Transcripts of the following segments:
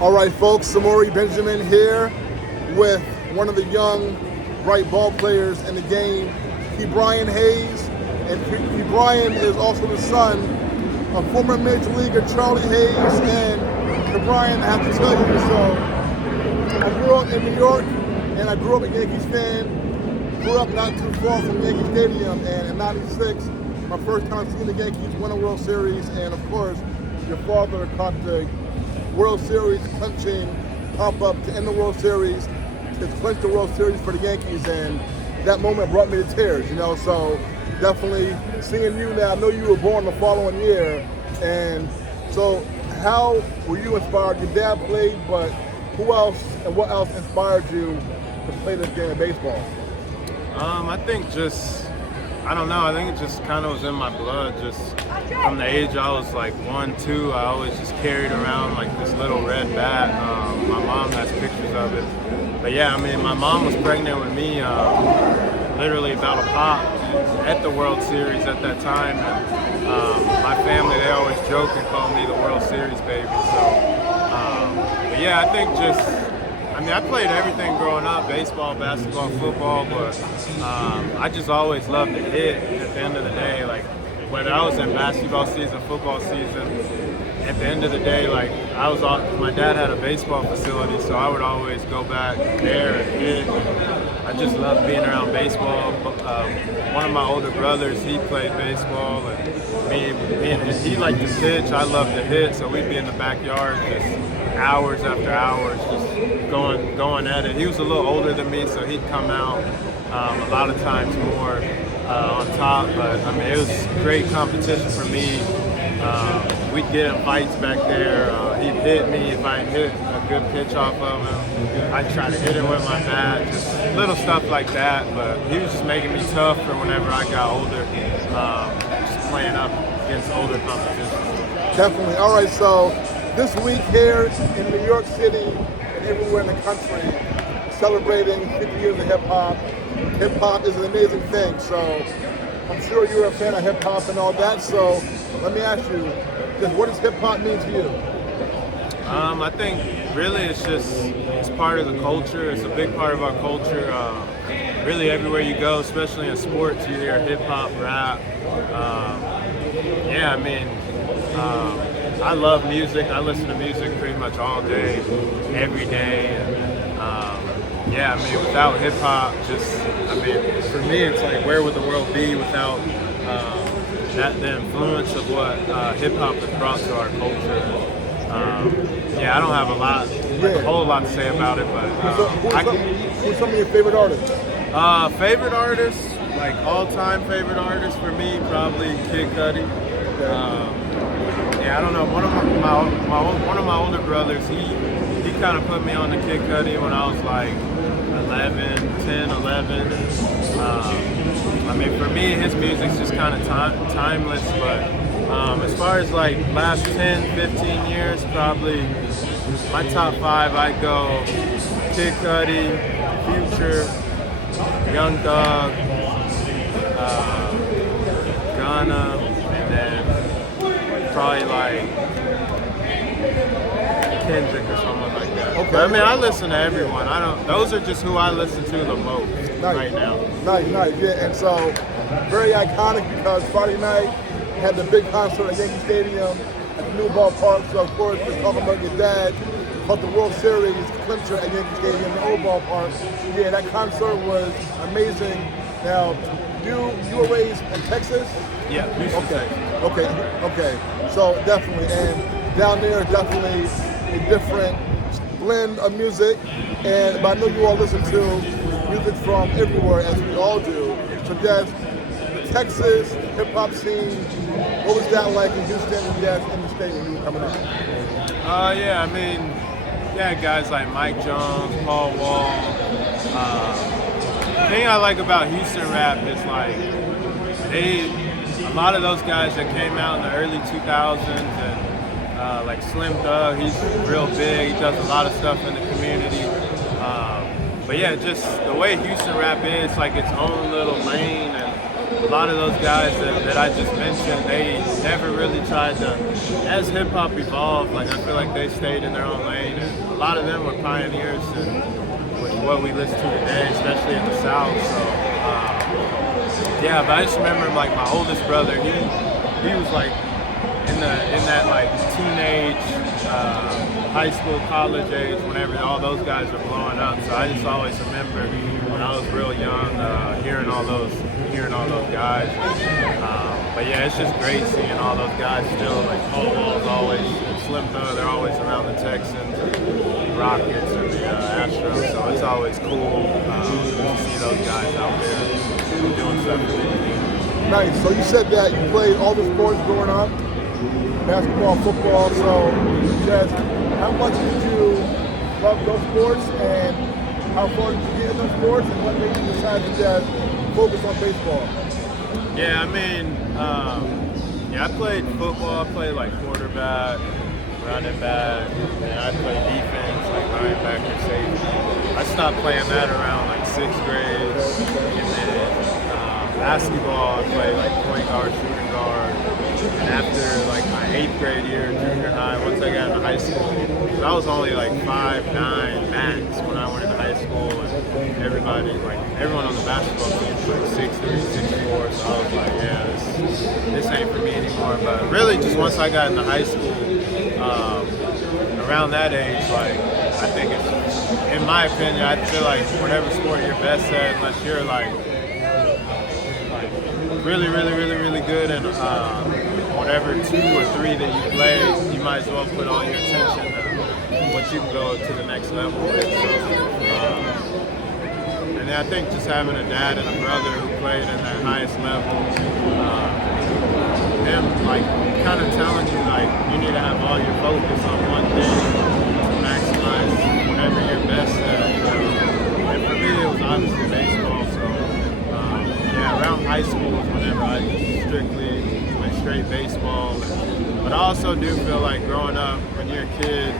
All right, folks, Samori Benjamin here with one of the young, bright ball players in the game, Brian Hayes. And Brian is also the son of former Major Leaguer Charlie Hayes. And Brian, I have to tell you, so I grew up in New York, and I grew up a Yankees fan. Grew up not too far from Yankee Stadium, and in '96, my first time seeing the Yankees win a World Series, and of course, your father caught the World Series clinching pop-up to end the World Series, to clinch the World Series for the Yankees, and that moment brought me to tears, so definitely seeing you now. I know you were born the following year, and so how were you inspired? Your dad played, but who else and what else inspired you to play this game of baseball? I think I don't know, I think it just kind of was in my blood. Just from the age I was like 1, 2, I always just carried around like this little red bat. My mom has pictures of it. But yeah, I mean, my mom was pregnant with me literally about a pop at the World Series at that time. And my family, they always joke and call me the World Series baby. So, but yeah, I think I played everything growing up, baseball, basketball, football, but I just always loved to hit at the end of the day. Like, whether I was in basketball season, football season, at the end of the day, like, my dad had a baseball facility, so I would always go back there and hit. I just loved being around baseball. One of my older brothers, he played baseball, and me and he liked to pitch, I loved to hit, so we'd be in the backyard just hours after hours, just going at it. He was a little older than me, so he'd come out a lot of times more on top. But I mean, it was great competition for me. We'd get in fights back there. He'd hit me if I hit a good pitch off of him. I'd try to hit him with my bat, just little stuff like that. But he was just making me tough for whenever I got older, just playing up against older competition. Definitely. All right, so this week here in New York City and everywhere in the country, celebrating 50 years of hip-hop. Hip-hop is an amazing thing, so I'm sure you're a fan of hip-hop and all that, so let me ask you, what does hip-hop mean to you? I think really it's part of the culture. It's a big part of our culture. Really everywhere you go, especially in sports, you hear hip-hop, rap. Yeah, I mean, I love music. I listen to music pretty much all day, every day. And, yeah, I mean, without hip hop, for me, it's like, where would the world be without the influence of what hip hop has brought to our culture? Yeah, I don't have a whole lot to say about it, but who's some of your favorite artists? Favorite artists, like all-time favorite artists for me, probably Kid Cudi. Yeah, I don't know. One of my older brothers, he kind of put me on the Kid Cudi when I was like 10, 11. I mean, for me, his music's just kind of timeless. But as far as like last 10, 15 years, probably my top 5, I'd go Kid Cudi, Future, Young Thug, Ghana, and then probably like Kendrick or something like that. Okay. But I mean, I listen to everyone. Those are just who I listen to the most right now. Nice, yeah. And so, very iconic because Friday night had the big concert at Yankee Stadium at the new ballpark. So of course, we're talking about your dad caught the World Series clincher at Yankee Stadium, the old ballpark. Yeah, that concert was amazing. Now, you were raised in Texas? Yeah. Okay. So definitely, and down there definitely a different blend of music. But I know you all listen to music from everywhere, as we all do. So just the Texas hip hop scene, what was that like in Houston and in the state when you were coming up? Yeah, I mean, guys like Mike Jones, Paul Wall. The thing I like about Houston rap is like a lot of those guys that came out in the early 2000s and like Slim Thug, he's real big, he does a lot of stuff in the community. But yeah, just the way Houston rap is, like its own little lane, and a lot of those guys that I just mentioned, they never really tried to, as hip hop evolved, like I feel like they stayed in their own lane, and a lot of them were pioneers with what we listen to today, especially in the South. So yeah, but I just remember like my oldest brother, he was like in that like teenage, high school, college age, whenever all those guys are blowing up. So I just always remember when I was real young, hearing all those guys. But yeah, it's just great seeing all those guys still. Like Paul Wall's always, Slim Thug, they're always around the Texans, the Rockets, and the Astros. So it's always cool to see those guys out there doing stuff for me. Nice. So you said that you played all the sports growing up, basketball, football. So just how much did you love those sports, and how far did you get in those sports, and what made you decide to just focus on baseball? Yeah, I mean, yeah, I played football. I played like quarterback, running back, and I played defense, like linebacker, safety. I stopped playing that around like 6th grade, and then basketball, I played like point guard, shooting guard. And after like my 8th grade year, junior high, once I got into high school, I was only like 5'9" max when I went into high school, and everyone on the basketball team was like 6'3", 6'4", so I was like, yeah, this ain't for me anymore. But really, just once I got into high school, around that age, like I think it's, in my opinion, I feel like whatever sport you're best at, unless you're like really good and whatever 2 or 3 that you play, you might as well put all your attention to what you can go to the next level with. So, and I think just having a dad and a brother who played in that highest level, them like kind of telling you like you need to have all your focus on one thing to maximize whatever you're best at. And for me, it was obviously baseball. So yeah, around high school was whenever I just strictly went straight baseball. But I also do feel like growing up, when you're a kid,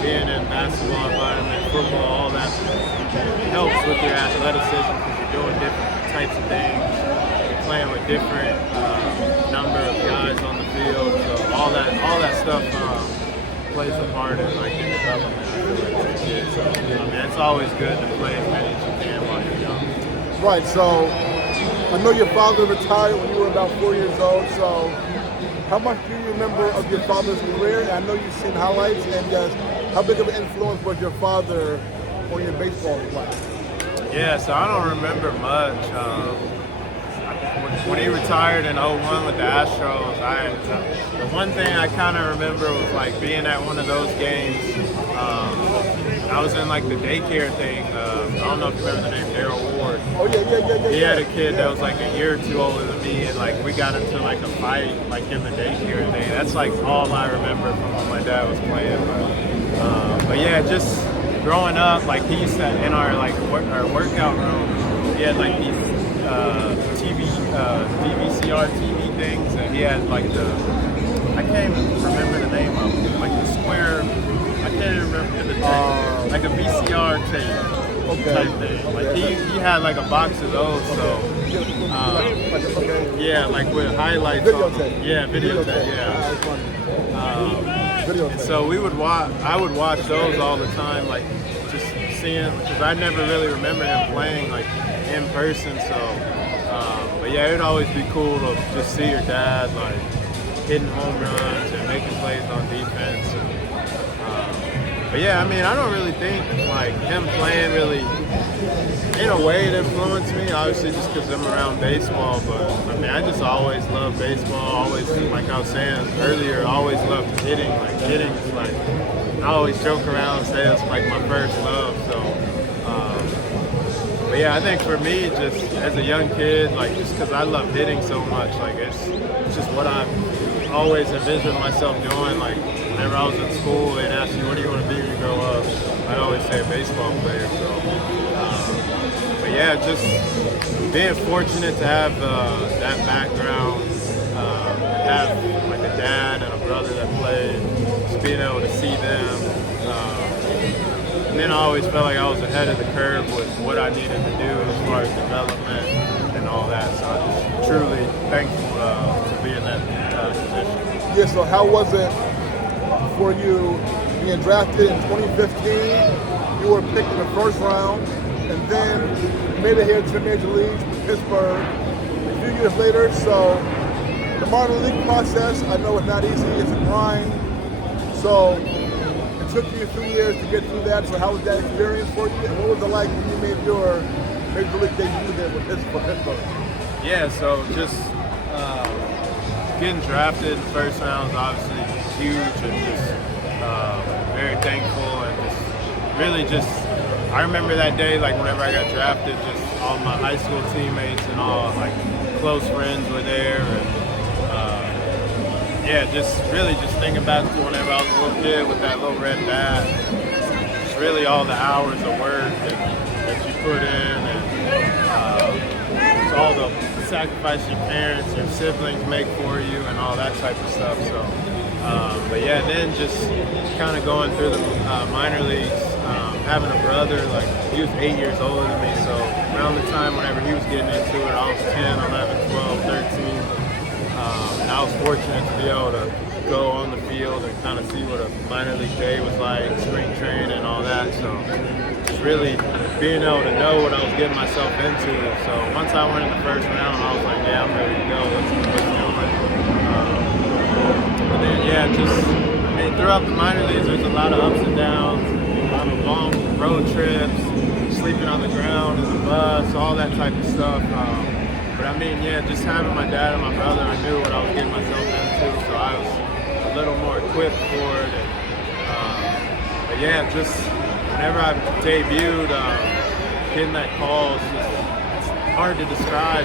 being in basketball environment, football, all that helps with your athleticism because you're doing different types of things. You're playing with different number of guys on the field. So all that stuff plays a part in like your development. I feel like as a kid. So I mean, it's always good to play as many as you can while you're young. Right. So I know your father retired when you were about 4 years old. So how much do you remember of your father's career? And I know you've seen highlights, and just how big of an influence was your father on your baseball play? Yeah, so I don't remember much. When he retired in 2001 with the Astros, the one thing I kind of remember was like being at one of those games. I was in like the daycare thing. I don't know if you remember the name Daryl Ward. Oh yeah. He had a kid that was like a year or 2 older than me, and like we got into like a fight like in the daycare thing. That's like all I remember from when my dad was playing. But yeah, just growing up, like he used to in our like our workout room, he had like these DVCR TV things, and he had like I can't even remember the name of it, like the square. I can't even remember the tape, like a VCR tape type thing. Like he had like a box of those, so yeah, like with highlights on them. Yeah, videotape. Yeah. And so I would watch those all the time, like just seeing, because I never really remember him playing like in person. So, but yeah, it'd always be cool to just see your dad like hitting home runs and making plays on defense. But yeah, I mean, I don't really think like him playing really, in a way, it influenced me. Obviously, just because I'm around baseball. But I mean, I just always loved baseball. Always, like I was saying earlier, always loved hitting. Like hitting is like, I always joke around and say it's like my first love. So, but yeah, I think for me, just as a young kid, like just because I love hitting so much, like it's just what I've always envisioned myself doing. Like whenever I was in school, they'd ask me, "What do you want to be when you grow up?" I'd always say a baseball player. So, but yeah, just being fortunate to have that background, have like a dad and a brother that played, just being able to see them. And then I always felt like I was ahead of the curve with what I needed to do as far as development and all that. So I'm just truly thankful to be in that position. Yeah, so how was it for you being drafted in 2015? You were picked in the first round, and then you made it here to the major leagues with Pittsburgh a few years later. So the minor league process, I know it's not easy, it's a grind. So it took you a few years to get through that. So how was that experience for you? And what was it like when you made your major league debut there with Pittsburgh? Yeah, so just getting drafted in the first round is obviously huge, and just very thankful, and just really just, I remember that day, like whenever I got drafted, just all my high school teammates and all like close friends were there, and yeah, just really just thinking back to whenever I was a little kid with that little red bat, just really all the hours of work that you put in, and just all the sacrifice your parents, your siblings make for you, and all that type of stuff. So, but yeah, then just kind of going through the minor leagues, having a brother, like he was 8 years older than me, so around the time whenever he was getting into it, I was 10, 11, 12, 13. And I was fortunate to be able to go on the field and kind of see what a minor league day was like, spring training and all that. So just really being able to know what I was getting myself into. So once I went in the first round, I was like, yeah, I'm ready to go. Let's do it. And then, yeah, just, I mean, throughout the minor leagues, there's a lot of ups and downs, a lot of long road trips, sleeping on the ground in the bus, all that type of stuff. But I mean, yeah, just having my dad and my brother, I knew what I was getting myself into, so I was a little more equipped for it. And, but yeah, just whenever I debuted, getting that call, it's hard to describe.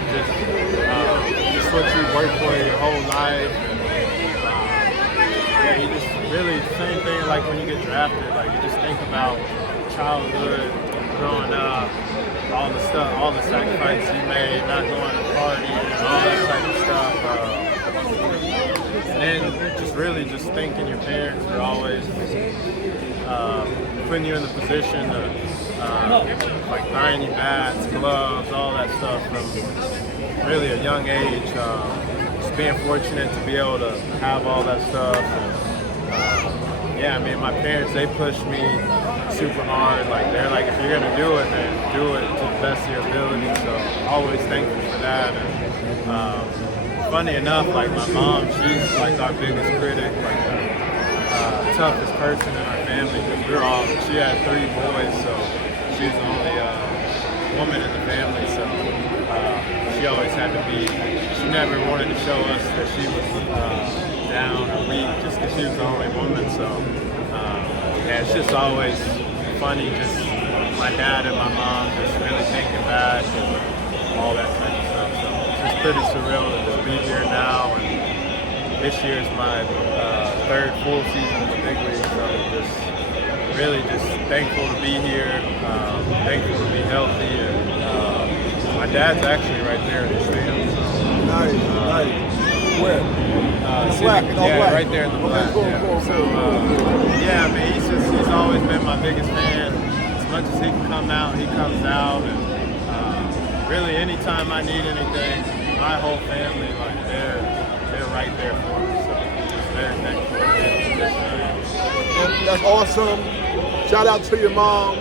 Just what you work for your whole life. And, yeah, you just really, same thing like when you get drafted, like you just think about childhood, growing up, all the stuff, all the sacrifices you made, not going to parties, and all that type of stuff. And then just really just thanking your parents for always putting you in the position to like buying you bats, gloves, all that stuff from really a young age. Just being fortunate to be able to have all that stuff. And, yeah, I mean, my parents, they pushed me super hard. Like, they're like, if you're gonna do it, then do it to the best of your ability. So always thankful for that. And funny enough, like my mom, she's like our biggest critic, like the toughest person in our family, because she had 3 boys, so she's the only woman in the family. So she always had to be, she never wanted to show us that she was down or weak just because she was the only woman. So yeah, it's just always funny, just my dad and my mom just really thinking back and all that kind of stuff. So it's just pretty surreal to just be here now, and this year is my 3rd full season in the big league. So just really just thankful to be here, thankful to be healthy, and my dad's actually right there in the stand. So, Nice. Where? Yeah, right there in the black. Cool. So, yeah, I mean, he's always been my biggest fan. As much as he can come out, he comes out, and really anytime I need anything, my whole family, like they're right there for me. So it's very thankful for the position I am. That's awesome. Shout out to your mom.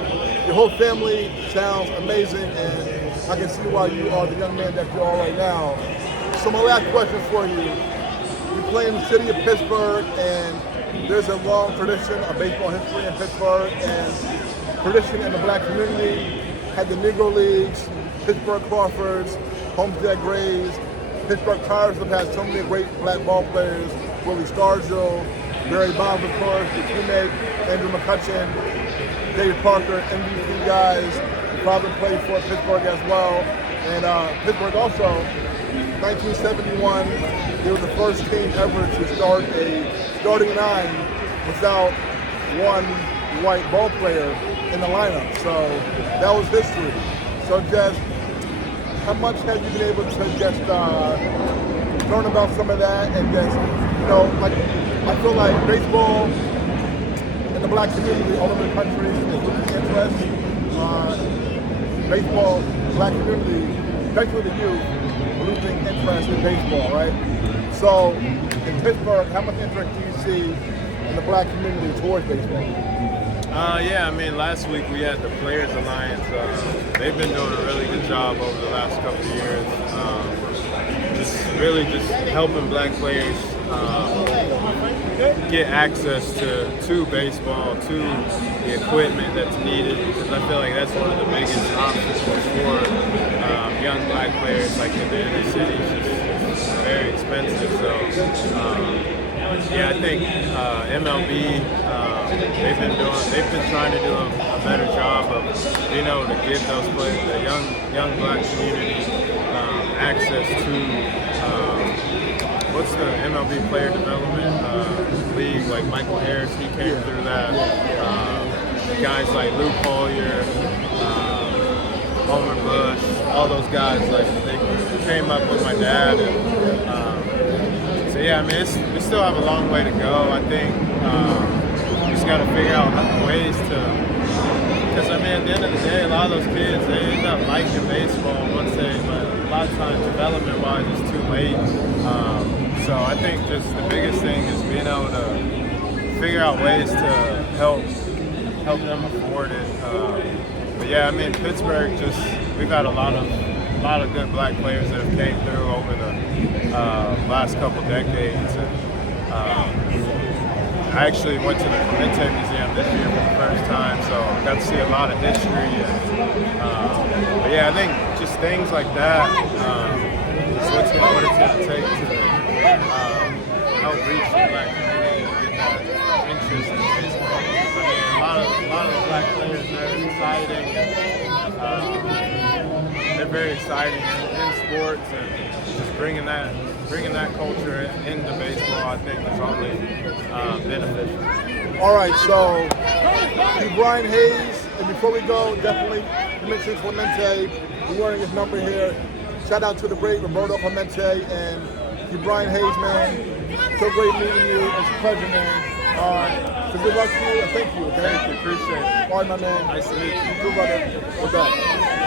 Your whole family sounds amazing, and I can see why you are the young man that you are right now. So my last question for you. You play in the city of Pittsburgh, and there's a long tradition of baseball history in Pittsburgh, and tradition in the black community. Had the Negro Leagues, Pittsburgh Crawfords, Homestead Grays. Pittsburgh Pirates have had so many great black ball players. Willie Stargell, Barry Bonds, of course, your teammate, Andrew McCutcheon, David Parker, MVP guys. Your father played for Pittsburgh as well. And Pittsburgh also, 1971, they were the first team ever to start a starting 9 without one white ball player in the lineup. So that was history. So just, how much have you been able to just learn about some of that, and just, you know, like, I feel like baseball in the black community all over the country is losing interest. Baseball, black community, especially the youth, losing interest in baseball, right? So in Pittsburgh, how much interest do you see in the black community towards baseball? Yeah, I mean, last week we had the Players Alliance. They've been doing a really good job over the last couple of years. Just helping black players get access to baseball, to the equipment that's needed, because I feel like that's one of the biggest obstacles for young black players. Like in the inner city, it's very expensive. So yeah, I think MLB they've been trying to do a better job of being able to give those players, the young black community, access to. What's the MLB player development league? Like Michael Harris, he came through that. Guys like Lou Collier, Homer Bush, all those guys, like they came up with my dad. And, so yeah, I mean, we still have a long way to go. I think we just got to figure out ways to. Because I mean, at the end of the day, a lot of those kids, they end up liking baseball but a lot of times development-wise, it's too late. So I think just the biggest thing is being able to figure out ways to help them afford it. But yeah, I mean, Pittsburgh we've had a lot of good black players that have came through over the last couple decades. And, I actually went to the Clemente Museum this year for the first time, so I got to see a lot of history. And, but yeah, I think just things like that is what it's going to take to help reach the black community and get that interest in baseball. Because, I mean, a lot of black players, they're exciting. They're very exciting in sports, and just bringing that culture into baseball, I think, is only beneficial. All right, so Brian Hayes, and before we go, definitely mention Clemente. We're wearing his number here. Shout out to the great Roberto Clemente and Brian Hayes, man. So great meeting you. It's a pleasure, man. So good luck to you and thank you. Okay? Thank you. Appreciate it. All right, my man. Nice to meet you. Good brother. We're back.